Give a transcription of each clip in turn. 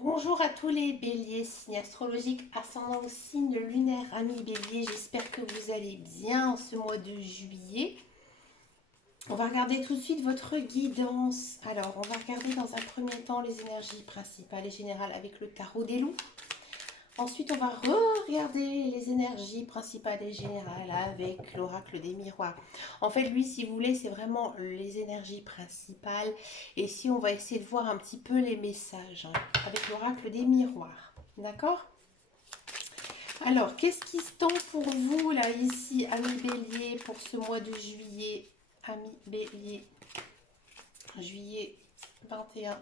Bonjour à tous les béliers, signe astrologique ascendant au signe lunaire, amis béliers, j'espère que vous allez bien en ce mois de juillet. On va regarder tout de suite votre guidance. Alors, on va regarder dans un premier temps les énergies principales et générales avec le tarot des loups. Ensuite, on va regarder les énergies principales et générales avec l'oracle des miroirs. En fait, lui, si vous voulez, c'est vraiment les énergies principales. Et si on va essayer de voir un petit peu les messages avec l'oracle des miroirs. D'accord? Alors, qu'est-ce qui se tend pour vous, là, ici, amis bélier, pour ce mois de juillet? Amis bélier, juillet 21.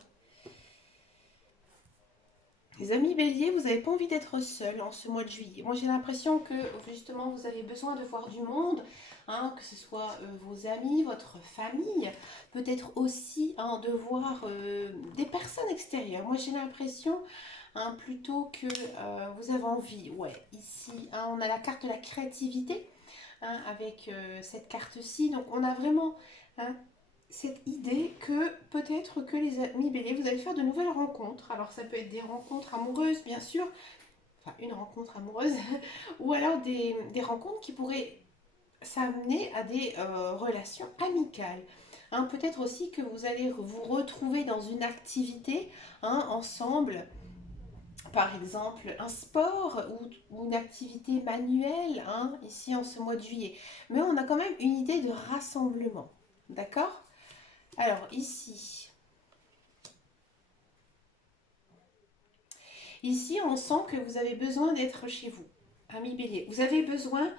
Les amis béliers, vous n'avez pas envie d'être seul en ce mois de juillet. Moi, j'ai l'impression que justement, vous avez besoin de voir du monde, que ce soit vos amis, votre famille, peut-être aussi de voir des personnes extérieures. Moi, j'ai l'impression plutôt que vous avez envie. Ouais, ici, on a la carte de la créativité avec cette carte-ci. Donc, on a vraiment hein, cette idée que peut-être que les amis béliers, vous allez faire de nouvelles rencontres. Alors ça peut être des rencontres amoureuses, bien sûr, enfin une rencontre amoureuse, ou alors des rencontres qui pourraient s'amener à des relations amicales. Peut-être aussi que vous allez vous retrouver dans une activité ensemble, par exemple un sport ou une activité manuelle, ici en ce mois de juillet. Mais on a quand même une idée de rassemblement, d'accord? Alors ici, on sent que vous avez besoin d'être chez vous, ami bélier. Vous avez besoin,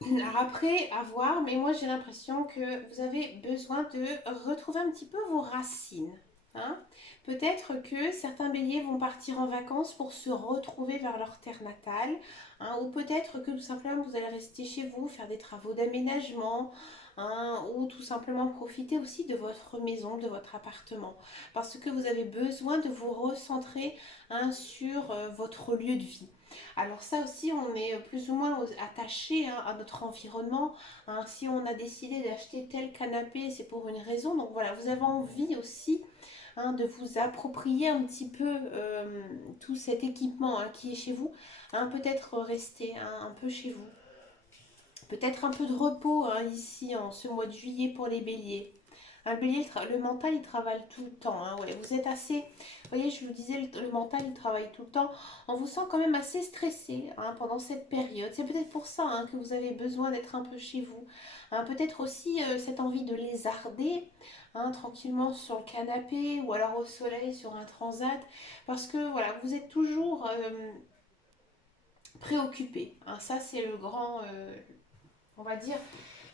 alors après, à voir, mais moi j'ai l'impression que vous avez besoin de retrouver un petit peu vos racines. hein. Peut-être que certains béliers vont partir en vacances pour se retrouver vers leur terre natale, ou peut-être que tout simplement vous allez rester chez vous, faire des travaux d'aménagement, ou tout simplement profiter aussi de votre maison, de votre appartement, parce que vous avez besoin de vous recentrer sur votre lieu de vie. Alors ça aussi, on est plus ou moins attaché à notre environnement. Si on a décidé d'acheter tel canapé, c'est pour une raison. Donc voilà, vous avez envie aussi de vous approprier un petit peu tout cet équipement qui est chez vous. Peut-être rester un peu chez vous. Peut-être un peu de repos ici en ce mois de juillet pour les béliers. Un bélier, le mental, il travaille tout le temps. Ouais. Vous êtes assez, vous voyez, je vous disais, le mental, il travaille tout le temps. On vous sent quand même assez stressé pendant cette période. C'est peut-être pour ça que vous avez besoin d'être un peu chez vous. Peut-être aussi cette envie de lézarder tranquillement sur le canapé ou alors au soleil sur un transat. Parce que voilà, vous êtes toujours préoccupé. Ça, c'est le grand, on va dire,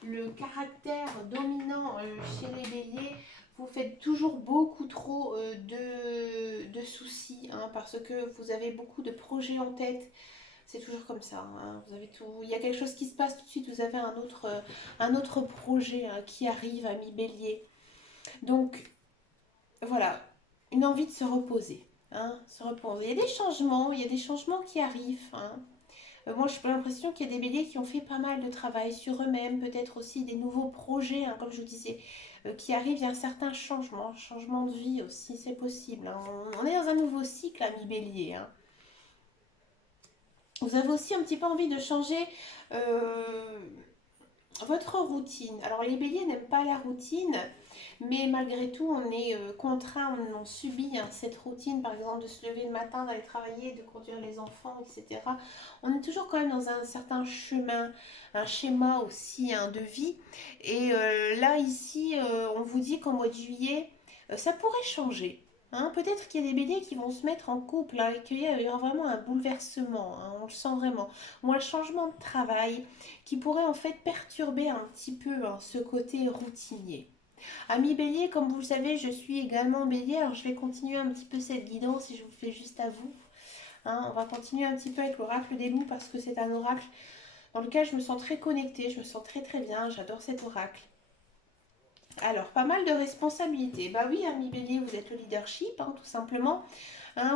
le caractère dominant chez les béliers. Vous faites toujours beaucoup trop de soucis parce que vous avez beaucoup de projets en tête. C'est toujours comme ça. Vous avez tout. Il y a quelque chose qui se passe tout de suite. Vous avez un autre projet qui arrive, ami bélier. Donc voilà, une envie de se reposer. Se reposer. Il y a des changements qui arrivent. Moi, j'ai l'impression qu'il y a des béliers qui ont fait pas mal de travail sur eux-mêmes, peut-être aussi des nouveaux projets, comme je vous disais, qui arrivent. Il y a un certain changement de vie aussi, c'est possible. On est dans un nouveau cycle, ami bélier. Vous avez aussi un petit peu envie de changer votre routine. Alors, les béliers n'aiment pas la routine, mais malgré tout, on est contraint, on subit cette routine, par exemple, de se lever le matin, d'aller travailler, de conduire les enfants, etc. On est toujours quand même dans un certain chemin, un schéma aussi de vie. Et là, ici, on vous dit qu'en mois de juillet, ça pourrait changer. Peut-être qu'il y a des béliers qui vont se mettre en couple et qu'il y aura vraiment un bouleversement, on le sent vraiment. Ou un changement de travail qui pourrait en fait perturber un petit peu ce côté routinier. Ami bélier, comme vous le savez, je suis également bélier, alors je vais continuer un petit peu cette guidance si je vous fais juste à vous. On va continuer un petit peu avec l'oracle des loups parce que c'est un oracle dans lequel je me sens très connectée, je me sens très très bien, j'adore cet oracle. Alors, pas mal de responsabilités. Bah oui, ami bélier, vous êtes le leadership, tout simplement.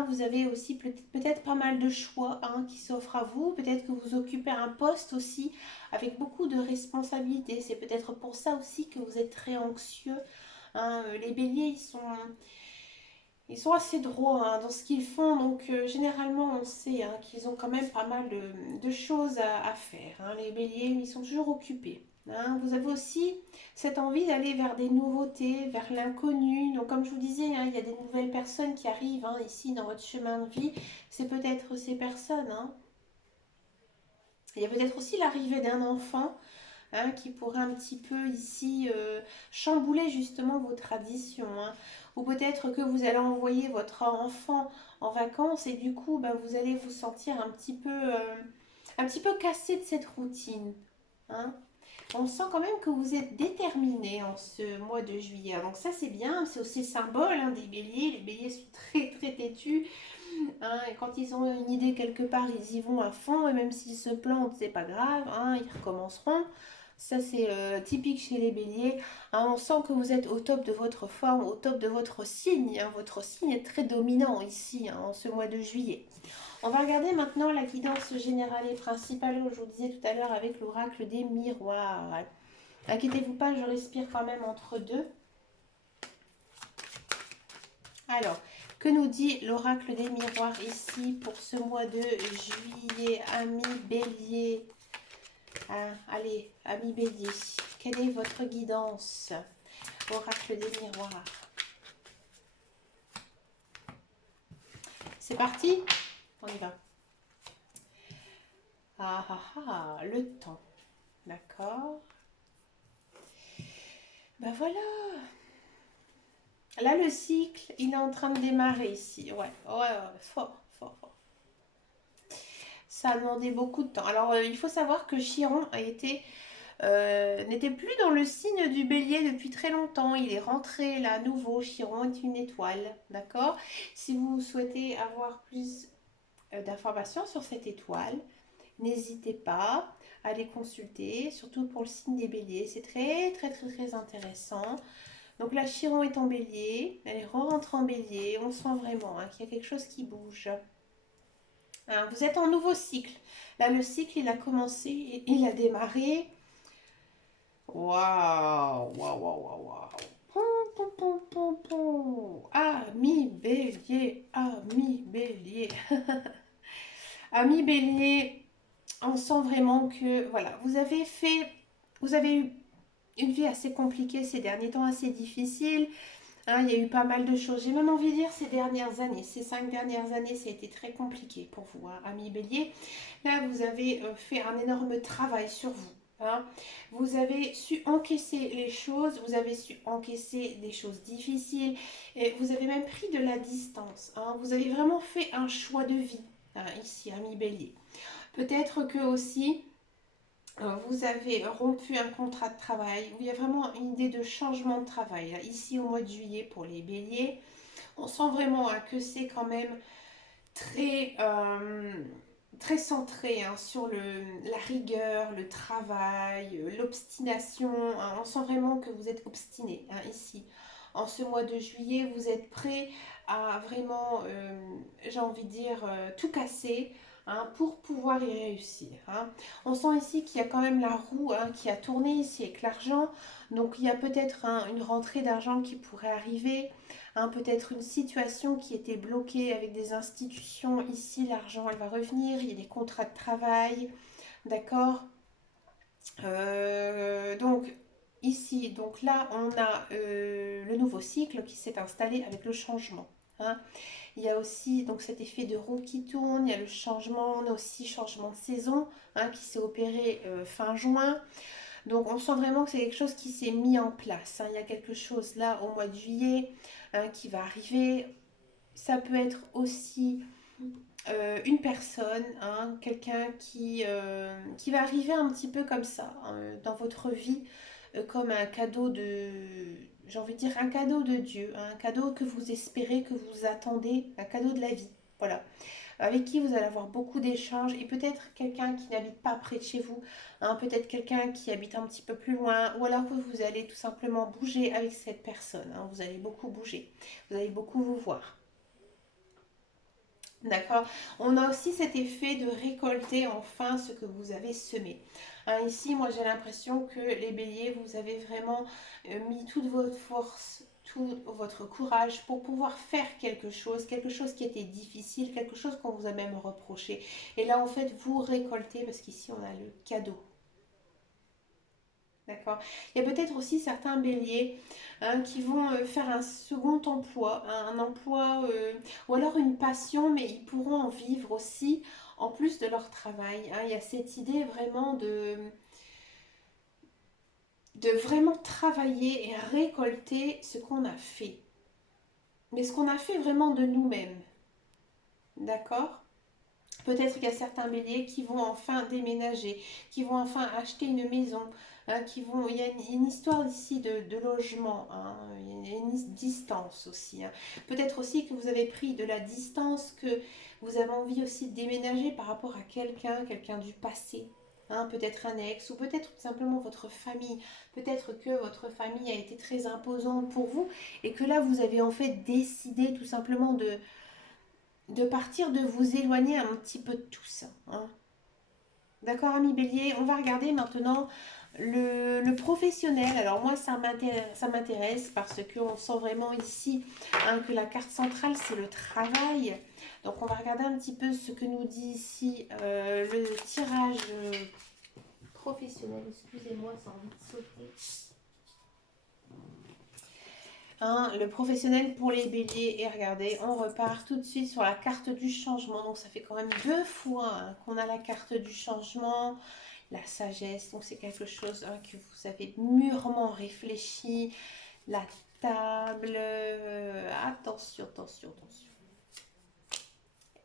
Vous avez aussi peut-être pas mal de choix qui s'offrent à vous. Peut-être que vous occupez un poste aussi avec beaucoup de responsabilités. C'est peut-être pour ça aussi que vous êtes très anxieux. Les béliers, Ils sont assez droits dans ce qu'ils font, donc généralement on sait qu'ils ont quand même pas mal de choses à faire. Les béliers, ils sont toujours occupés. Vous avez aussi cette envie d'aller vers des nouveautés, vers l'inconnu. Donc comme je vous disais, il y a des nouvelles personnes qui arrivent ici dans votre chemin de vie. C'est peut-être ces personnes. Il y a peut-être aussi l'arrivée d'un enfant qui pourrait un petit peu ici chambouler justement vos traditions. Ou peut-être que vous allez envoyer votre enfant en vacances et du coup vous allez vous sentir un petit peu cassé de cette routine. hein. On sent quand même que vous êtes déterminé en ce mois de juillet. Donc ça c'est bien, c'est aussi symbole des béliers. Les béliers sont très très têtus. Et quand ils ont une idée quelque part, ils y vont à fond. Et même s'ils se plantent, c'est pas grave. Ils recommenceront. Ça, c'est typique chez les béliers. On sent que vous êtes au top de votre forme, au top de votre signe. Votre signe est très dominant ici, en ce mois de juillet. On va regarder maintenant la guidance générale et principale, je vous disais tout à l'heure, avec l'oracle des miroirs. Inquiétez-vous pas, je respire quand même entre deux. Alors, que nous dit l'oracle des miroirs ici pour ce mois de juillet, amis bélier? Allez, amis bélier, quelle est votre guidance? Oracle des miroirs. C'est parti? On y va. Le temps. D'accord. Voilà. Là, le cycle, il est en train de démarrer ici. Ouais, fort, fort, fort. Ça a demandé beaucoup de temps. Alors, il faut savoir que Chiron n'était plus dans le signe du bélier depuis très longtemps. Il est rentré là, nouveau. Chiron est une étoile, d'accord? Si vous souhaitez avoir plus d'informations sur cette étoile, n'hésitez pas à les consulter, surtout pour le signe des béliers. C'est très, très, très, très intéressant. Donc la Chiron est en bélier, elle est rentrée en bélier. On sent vraiment qu'il y a quelque chose qui bouge. Vous êtes en nouveau cycle. Là, le cycle, il a commencé, il a démarré. Waouh, waouh, waouh, waouh. Ami bélier, ami bélier. Ami bélier, on sent vraiment que, voilà, vous avez eu une vie assez compliquée ces derniers temps, assez difficile. Il y a eu pas mal de choses. J'ai même envie de dire ces dernières années, ces 5 dernières années, ça a été très compliqué pour vous, ami bélier. Là, vous avez fait un énorme travail sur vous. Vous avez su encaisser les choses, vous avez su encaisser des choses difficiles et vous avez même pris de la distance. Vous avez vraiment fait un choix de vie ici, ami bélier. Peut-être que aussi vous avez rompu un contrat de travail où il y a vraiment une idée de changement de travail. Là, ici au mois de juillet pour les béliers, on sent vraiment que c'est quand même très, très centré sur la rigueur, le travail, l'obstination. On sent vraiment que vous êtes obstiné ici. En ce mois de juillet, vous êtes prêt à vraiment, j'ai envie de dire, tout casser pour pouvoir y réussir. On sent ici qu'il y a quand même la roue qui a tourné ici avec l'argent. Donc il y a peut-être une rentrée d'argent qui pourrait arriver. Peut-être une situation qui était bloquée avec des institutions. Ici, l'argent, elle va revenir. Il y a des contrats de travail. D'accord. Donc, ici, donc là, on a le nouveau cycle qui s'est installé avec le changement. Il y a aussi donc cet effet de roue qui tourne. Il y a le changement. On a aussi changement de saison qui s'est opéré fin juin. Donc on sent vraiment que c'est quelque chose qui s'est mis en place. Il y a quelque chose là au mois de juillet qui va arriver. Ça peut être aussi une personne, quelqu'un qui va arriver un petit peu comme ça dans votre vie, comme un cadeau de, j'ai envie de dire un cadeau de Dieu, un cadeau que vous espérez, que vous attendez, un cadeau de la vie. Voilà, avec qui vous allez avoir beaucoup d'échanges et peut-être quelqu'un qui n'habite pas près de chez vous, peut-être quelqu'un qui habite un petit peu plus loin ou alors que vous allez tout simplement bouger avec cette personne. Vous allez beaucoup bouger, vous allez beaucoup vous voir. D'accord. On a aussi cet effet de récolter enfin ce que vous avez semé. Ici, moi j'ai l'impression que les béliers, vous avez vraiment mis toute votre force, tout votre courage pour pouvoir faire quelque chose qui était difficile, quelque chose qu'on vous a même reproché. Et là, en fait, vous récoltez, parce qu'ici, on a le cadeau. D'accord. Il y a peut-être aussi certains béliers hein, qui vont faire un second emploi, un emploi ou alors une passion, mais ils pourront en vivre aussi en plus de leur travail. Hein. Il y a cette idée vraiment de vraiment travailler et récolter ce qu'on a fait. Mais ce qu'on a fait vraiment de nous-mêmes. D'accord. Peut-être qu'il y a certains béliers qui vont enfin déménager, qui vont enfin acheter une maison, hein, il y a une histoire ici de logement, hein, il y a une distance aussi. Hein. Peut-être aussi que vous avez pris de la distance, que vous avez envie aussi de déménager par rapport à quelqu'un du passé. Hein, peut-être un ex ou peut-être tout simplement votre famille. Peut-être que votre famille a été très imposante pour vous et que là vous avez en fait décidé tout simplement de partir, de vous éloigner un petit peu de tout ça. Hein. D'accord, ami Bélier, on va regarder maintenant le professionnel. Alors moi, ça m'intéresse parce qu'on sent vraiment ici hein, que la carte centrale, c'est le travail. Donc on va regarder un petit peu ce que nous dit ici le tirage professionnel. Excusez-moi, ça a envie de sauter. Hein, le professionnel pour les béliers. Et regardez, on repart tout de suite sur la carte du changement. Donc ça fait quand même 2 fois hein, qu'on a la carte du changement, la sagesse. Donc c'est quelque chose hein, que vous avez mûrement réfléchi. La table. Attention, attention, attention.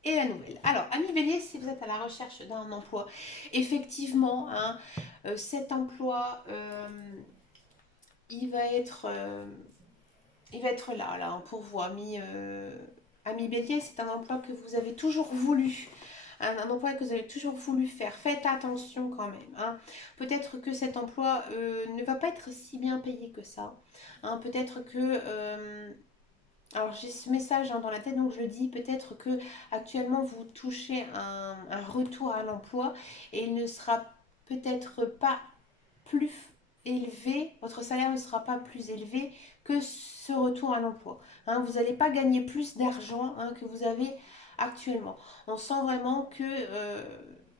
Et la nouvelle. Alors, ami bélier, si vous êtes à la recherche d'un emploi, effectivement, hein, cet emploi, il va être... il va être là, là, pour vous, ami Bélier, c'est un emploi que vous avez toujours voulu. Un emploi que vous avez toujours voulu faire. Faites attention quand même. Hein. Peut-être que cet emploi ne va pas être si bien payé que ça. Hein. Peut-être que... alors j'ai ce message hein, dans la tête, donc je le dis. Peut-être que actuellement vous touchez un retour à l'emploi et il ne sera peut-être pas plus élevé, votre salaire ne sera pas plus élevé que ce retour à l'emploi. Hein, vous n'allez pas gagner plus d'argent hein, que vous avez actuellement. On sent vraiment que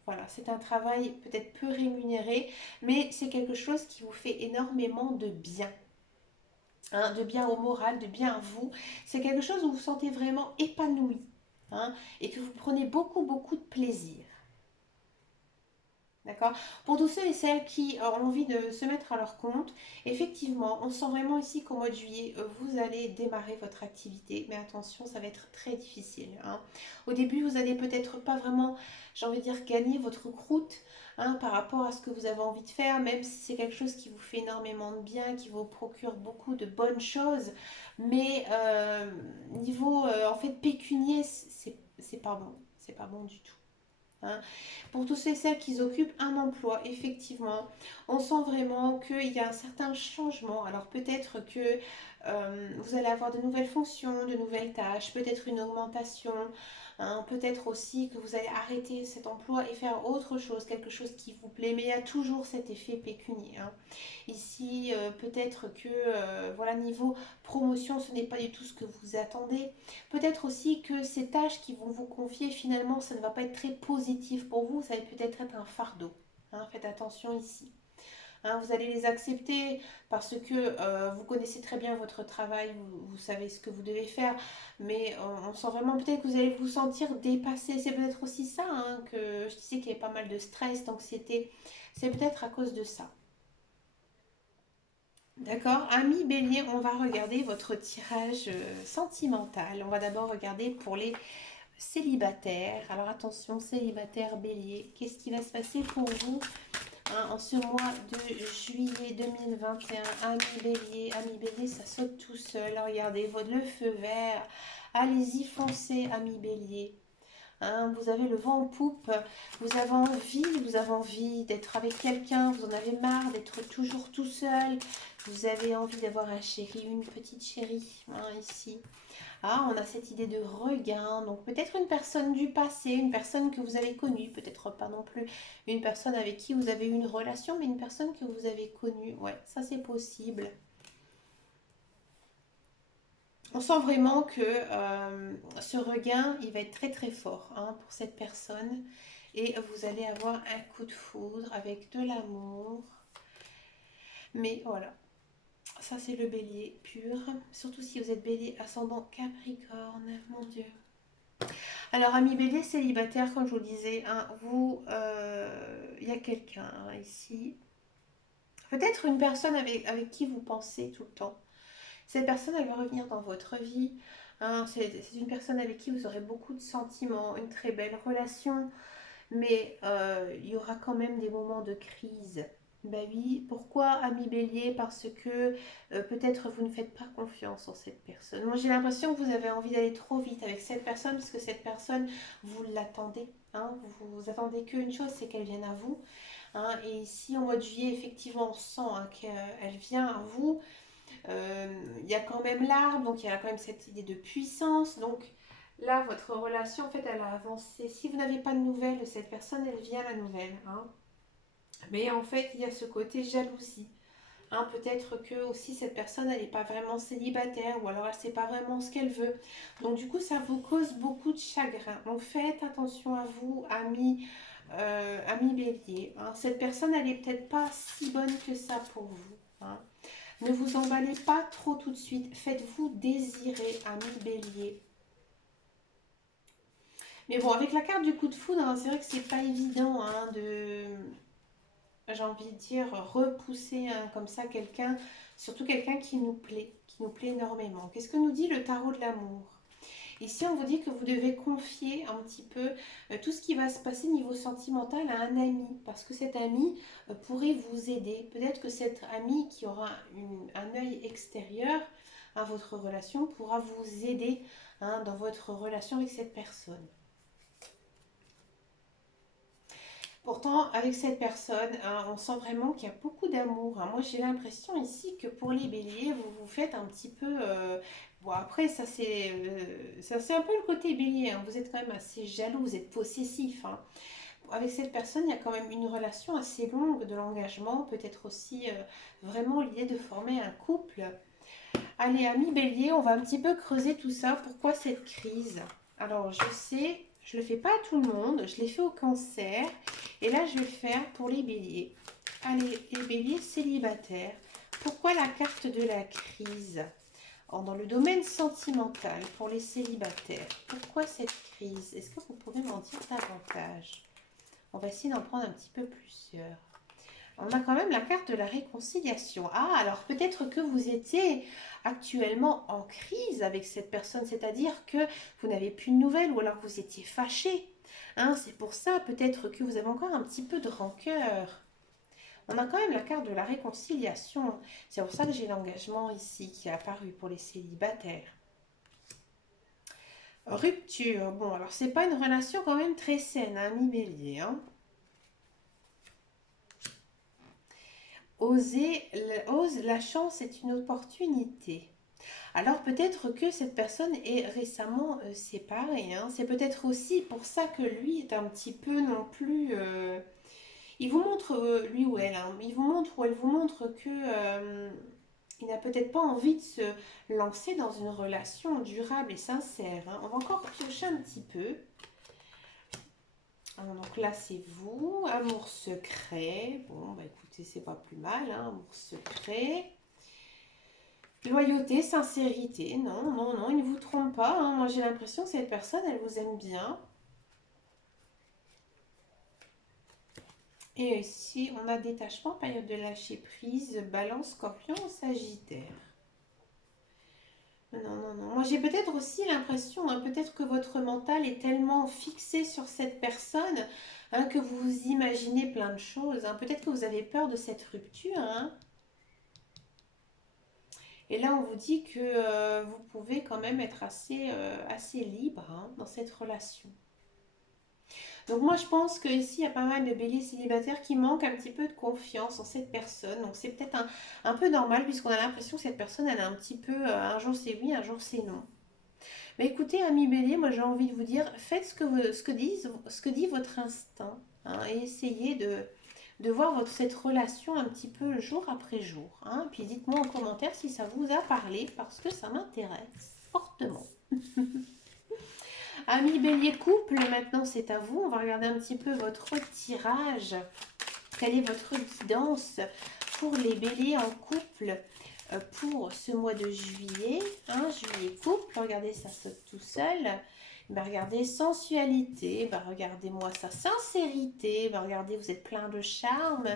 voilà, c'est un travail peut-être peu rémunéré, mais c'est quelque chose qui vous fait énormément de bien. Hein, de bien au moral, de bien à vous. C'est quelque chose où vous vous sentez vraiment épanoui hein, et que vous prenez beaucoup, beaucoup de plaisir. D'accord. Pour tous ceux et celles qui ont envie de se mettre à leur compte, effectivement, on sent vraiment ici qu'au mois de juillet, vous allez démarrer votre activité. Mais attention, ça va être très difficile. Hein. Au début, vous n'allez peut-être pas vraiment, j'ai envie de dire, gagner votre croûte hein, par rapport à ce que vous avez envie de faire, même si c'est quelque chose qui vous fait énormément de bien, qui vous procure beaucoup de bonnes choses. Mais niveau, en fait, pécunier, c'est pas bon. C'est pas bon du tout. Hein. Pour tous ceux et celles qui occupent un emploi, effectivement, on sent vraiment qu'il y a un certain changement. Alors peut-être que vous allez avoir de nouvelles fonctions, de nouvelles tâches, peut-être une augmentation, hein, peut-être aussi que vous allez arrêter cet emploi et faire autre chose, quelque chose qui vous plaît, mais il y a toujours cet effet pécunier. Hein. Ici, peut-être que voilà, niveau promotion, ce n'est pas du tout ce que vous attendez. Peut-être aussi que ces tâches qui vont vous confier, finalement, ça ne va pas être très positif pour vous, ça va peut-être être un fardeau. Hein, faites attention ici. Hein, vous allez les accepter parce que vous connaissez très bien votre travail, vous savez ce que vous devez faire, mais on sent vraiment peut-être que vous allez vous sentir dépassé. C'est peut-être aussi ça hein, que je disais qu'il y avait pas mal de stress, d'anxiété. C'est peut-être à cause de ça. D'accord, ami Bélier, on va regarder votre tirage sentimental. On va d'abord regarder pour les célibataires. Alors attention, célibataire Bélier, qu'est-ce qui va se passer pour vous hein, en ce mois de juillet 2021? Ami Bélier, ça saute tout seul. Regardez, le feu vert. Allez-y, foncez, ami Bélier. Hein, vous avez le vent en poupe, vous avez envie d'être avec quelqu'un, vous en avez marre d'être toujours tout seul, vous avez envie d'avoir un chéri, une petite chérie, hein, ici. Ah, on a cette idée de regain, donc peut-être une personne du passé, une personne que vous avez connue, peut-être pas non plus une personne avec qui vous avez eu une relation, mais une personne que vous avez connue, ouais, ça c'est possible. On sent vraiment que ce regain, il va être très très fort hein, pour cette personne. Et vous allez avoir un coup de foudre avec de l'amour. Mais voilà, ça c'est le bélier pur. Surtout si vous êtes bélier ascendant Capricorne, mon Dieu. Alors, ami bélier célibataire, comme je vous le disais, hein, il y a quelqu'un hein, ici. Peut-être une personne avec qui vous pensez tout le temps. Cette personne, elle va revenir dans votre vie. Hein, c'est une personne avec qui vous aurez beaucoup de sentiments, une très belle relation, mais il y aura quand même des moments de crise. Ben oui, pourquoi ami bélier? Parce que peut-être vous ne faites pas confiance en cette personne. Moi j'ai l'impression que vous avez envie d'aller trop vite avec cette personne parce que cette personne, vous l'attendez. Hein, vous attendez qu'une chose, c'est qu'elle vienne à vous. Hein, et ici au mois de juillet, effectivement, on sent hein, qu'elle vient à vous. Il y a quand même l'arbre, donc il y a quand même cette idée de puissance. Donc là, votre relation, en fait, elle a avancé. Si vous n'avez pas de nouvelles de cette personne, elle vient la nouvelle. Hein. Mais en fait, il y a ce côté jalousie. Hein, peut-être que aussi cette personne, elle n'est pas vraiment célibataire ou alors elle ne sait pas vraiment ce qu'elle veut. Donc du coup, ça vous cause beaucoup de chagrin. Donc faites attention à vous, amis bélier. Hein. Cette personne, elle n'est peut-être pas si bonne que ça pour vous. Hein. Ne vous emballez pas trop tout de suite. Faites-vous désirer, ami bélier. Mais bon, avec la carte du coup de foudre, hein, c'est vrai que c'est pas évident hein, de, j'ai envie de dire, repousser hein, comme ça quelqu'un, surtout quelqu'un qui nous plaît énormément. Qu'est-ce que nous dit le tarot de l'amour? Ici, on vous dit que vous devez confier un petit peu tout ce qui va se passer niveau sentimental à un ami, parce que cet ami pourrait vous aider. Peut-être que cet ami qui aura un œil extérieur à votre relation pourra vous aider hein, dans votre relation avec cette personne. Pourtant, avec cette personne, hein, on sent vraiment qu'il y a beaucoup d'amour. Hein. Moi, j'ai l'impression ici que pour les béliers, vous vous faites un petit peu... Bon, après, ça c'est un peu le côté bélier. Hein. Vous êtes quand même assez jaloux, vous êtes possessif. Hein. Avec cette personne, il y a quand même une relation assez longue de l'engagement. Peut-être aussi vraiment l'idée de former un couple. Allez, amis bélier, on va un petit peu creuser tout ça. Pourquoi cette crise? Alors, je sais, je ne le fais pas à tout le monde. Je l'ai fait au cancer. Et là, je vais le faire pour les béliers. Allez, les béliers célibataires. Pourquoi la carte de la crise? Dans le domaine sentimental, pour les célibataires, pourquoi cette crise? Est-ce que vous pouvez m'en dire davantage? On va essayer d'en prendre un petit peu plusieurs. On a quand même la carte de la réconciliation. Ah, alors peut-être que vous étiez actuellement en crise avec cette personne, c'est-à-dire que vous n'avez plus de nouvelles ou alors vous étiez fâché. Hein, c'est pour ça peut-être que vous avez encore un petit peu de rancœur. On a quand même la carte de la réconciliation. C'est pour ça que j'ai l'engagement ici qui est apparu pour les célibataires. Rupture. Bon, alors c'est pas une relation quand même très saine, hein, mi-bélier. Hein. Ose, la chance est une opportunité. Alors peut-être que cette personne est récemment séparée. Hein. C'est peut-être aussi pour ça que lui est un petit peu non plus... il vous montre, lui ou elle, hein, il vous montre ou elle vous montre que il n'a peut-être pas envie de se lancer dans une relation durable et sincère. Hein. On va encore piocher un petit peu. Donc là, c'est vous. Amour secret. Bon, bah écoutez, c'est pas plus mal. Hein. Amour secret. Loyauté, sincérité. Non, non, non, il ne vous trompe pas. Hein. Moi, j'ai l'impression que cette personne, elle vous aime bien. Et ici, on a détachement, période de lâcher prise, balance, scorpion, sagittaire. Non, non, non. Moi, j'ai peut-être aussi l'impression, hein, peut-être que votre mental est tellement fixé sur cette personne hein, que vous vous imaginez plein de choses. Hein. Peut-être que vous avez peur de cette rupture. Hein. Et là, on vous dit que vous pouvez quand même être assez libre hein, dans cette relation. Donc moi, je pense qu'ici, il y a pas mal de béliers célibataires qui manquent un petit peu de confiance en cette personne. Donc c'est peut-être un peu normal puisqu'on a l'impression que cette personne, elle a un petit peu, un jour c'est oui, un jour c'est non. Mais écoutez, ami bélier, moi j'ai envie de vous dire, faites ce que dit votre instinct hein, et essayez de voir cette relation un petit peu jour après jour. Hein. Puis dites-moi en commentaire si ça vous a parlé parce que ça m'intéresse. fortement. Amis Bélier couple, maintenant c'est à vous. On va regarder un petit peu votre tirage. Quelle est votre guidance pour les béliers en couple pour ce mois de juillet, hein, juillet couple, regardez, ça saute tout seul. Ben, regardez, sensualité, ben, regardez-moi sa sincérité, ben, regardez, vous êtes plein de charme,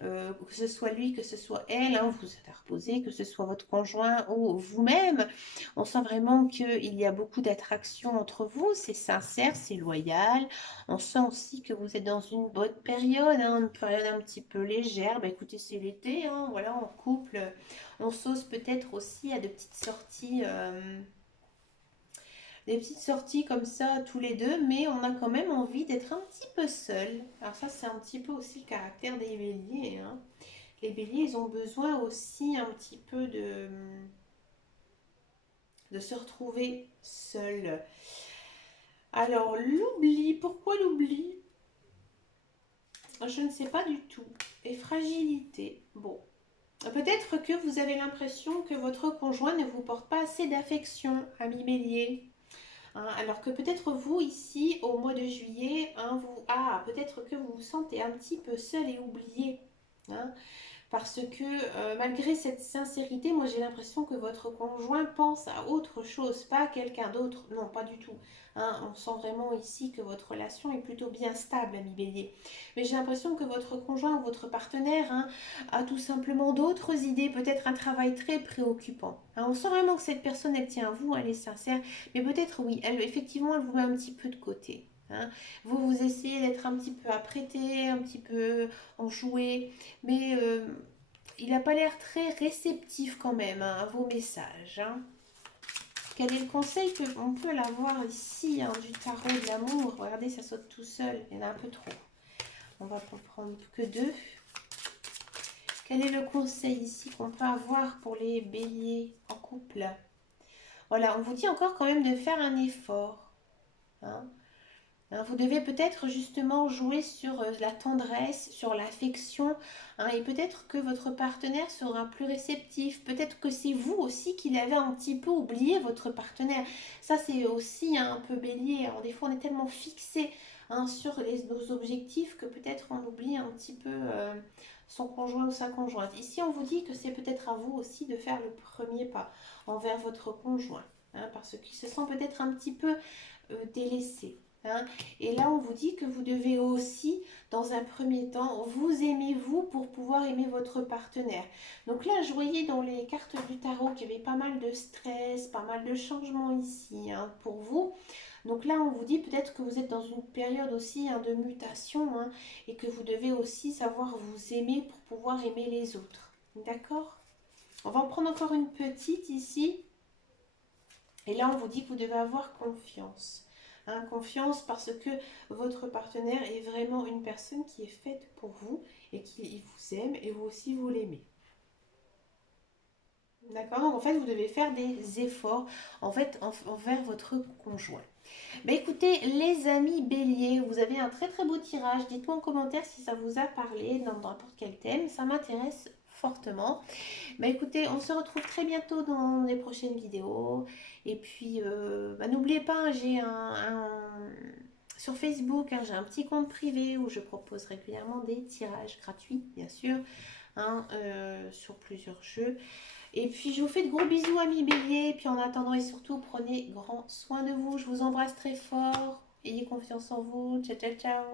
que ce soit lui, que ce soit elle, hein, vous êtes reposé, que ce soit votre conjoint ou vous-même. On sent vraiment qu'il y a beaucoup d'attraction entre vous, c'est sincère, c'est loyal. On sent aussi que vous êtes dans une bonne période, hein, une période un petit peu légère. Ben, écoutez, c'est l'été, hein, voilà, en couple, on s'ose peut-être aussi à de petites sorties. Des petites sorties comme ça tous les deux, mais on a quand même envie d'être un petit peu seul. Alors ça, c'est un petit peu aussi le caractère des béliers, hein. Les béliers, ils ont besoin aussi un petit peu de se retrouver seuls. Alors, l'oubli, pourquoi l'oubli? Je ne sais pas du tout. Et fragilité, bon. Peut-être que vous avez l'impression que votre conjoint ne vous porte pas assez d'affection, ami bélier. Hein, alors que peut-être vous, ici, au mois de juillet, hein, peut-être que vous vous sentez un petit peu seul et oublié. Hein, parce que malgré cette sincérité, moi j'ai l'impression que votre conjoint pense à autre chose, pas à quelqu'un d'autre. Non, pas du tout. Hein, on sent vraiment ici que votre relation est plutôt bien stable, ami bélier. Mais j'ai l'impression que votre conjoint ou votre partenaire, hein, a tout simplement d'autres idées, peut-être un travail très préoccupant. Hein, on sent vraiment que cette personne, elle tient à vous, elle est sincère, mais peut-être oui, effectivement, elle vous met un petit peu de côté. Hein. Vous essayez d'être un petit peu apprêté, un petit peu enjoué, mais il n'a pas l'air très réceptif quand même, hein, à vos messages. Hein. Quel est le conseil qu'on peut l'avoir ici, hein, du tarot de l'amour? Regardez, ça saute tout seul, il y en a un peu trop. On va en prendre que deux. Quel est le conseil ici qu'on peut avoir pour les béliers en couple? Voilà, on vous dit encore quand même de faire un effort. Hein. Vous devez peut-être justement jouer sur la tendresse, sur l'affection, hein, et peut-être que votre partenaire sera plus réceptif. Peut-être que c'est vous aussi qui l'avez un petit peu oublié, votre partenaire. Ça, c'est aussi, hein, un peu bélier. Alors, des fois, on est tellement fixé, hein, sur nos objectifs que peut-être on oublie un petit peu son conjoint ou sa conjointe. Ici, on vous dit que c'est peut-être à vous aussi de faire le premier pas envers votre conjoint, hein, parce qu'il se sent peut-être un petit peu délaissé. Hein. Et là, on vous dit que vous devez aussi, dans un premier temps, vous aimer vous pour pouvoir aimer votre partenaire. Donc là, je voyais dans les cartes du tarot qu'il y avait pas mal de stress, pas mal de changements ici, hein, pour vous. Donc là, on vous dit peut-être que vous êtes dans une période aussi, hein, de mutation, hein, et que vous devez aussi savoir vous aimer pour pouvoir aimer les autres. D'accord? On va en prendre encore une petite ici. Et là, on vous dit que vous devez avoir confiance. Hein, confiance parce que votre partenaire est vraiment une personne qui est faite pour vous et qui vous aime et vous aussi vous l'aimez. D'accord? Donc en fait, vous devez faire des efforts en fait, envers votre conjoint. Bah écoutez, les amis béliers, vous avez un très très beau tirage. Dites-moi en commentaire si ça vous a parlé dans n'importe quel thème. Ça m'intéresse fortement. Bah écoutez, on se retrouve très bientôt dans les prochaines vidéos. Et puis, n'oubliez pas, hein, sur Facebook, hein, j'ai un petit compte privé où je propose régulièrement des tirages gratuits, bien sûr, hein, sur plusieurs jeux. Et puis, je vous fais de gros bisous, amis béliers. Et puis, en attendant, et surtout, prenez grand soin de vous. Je vous embrasse très fort. Ayez confiance en vous. Ciao, ciao, ciao.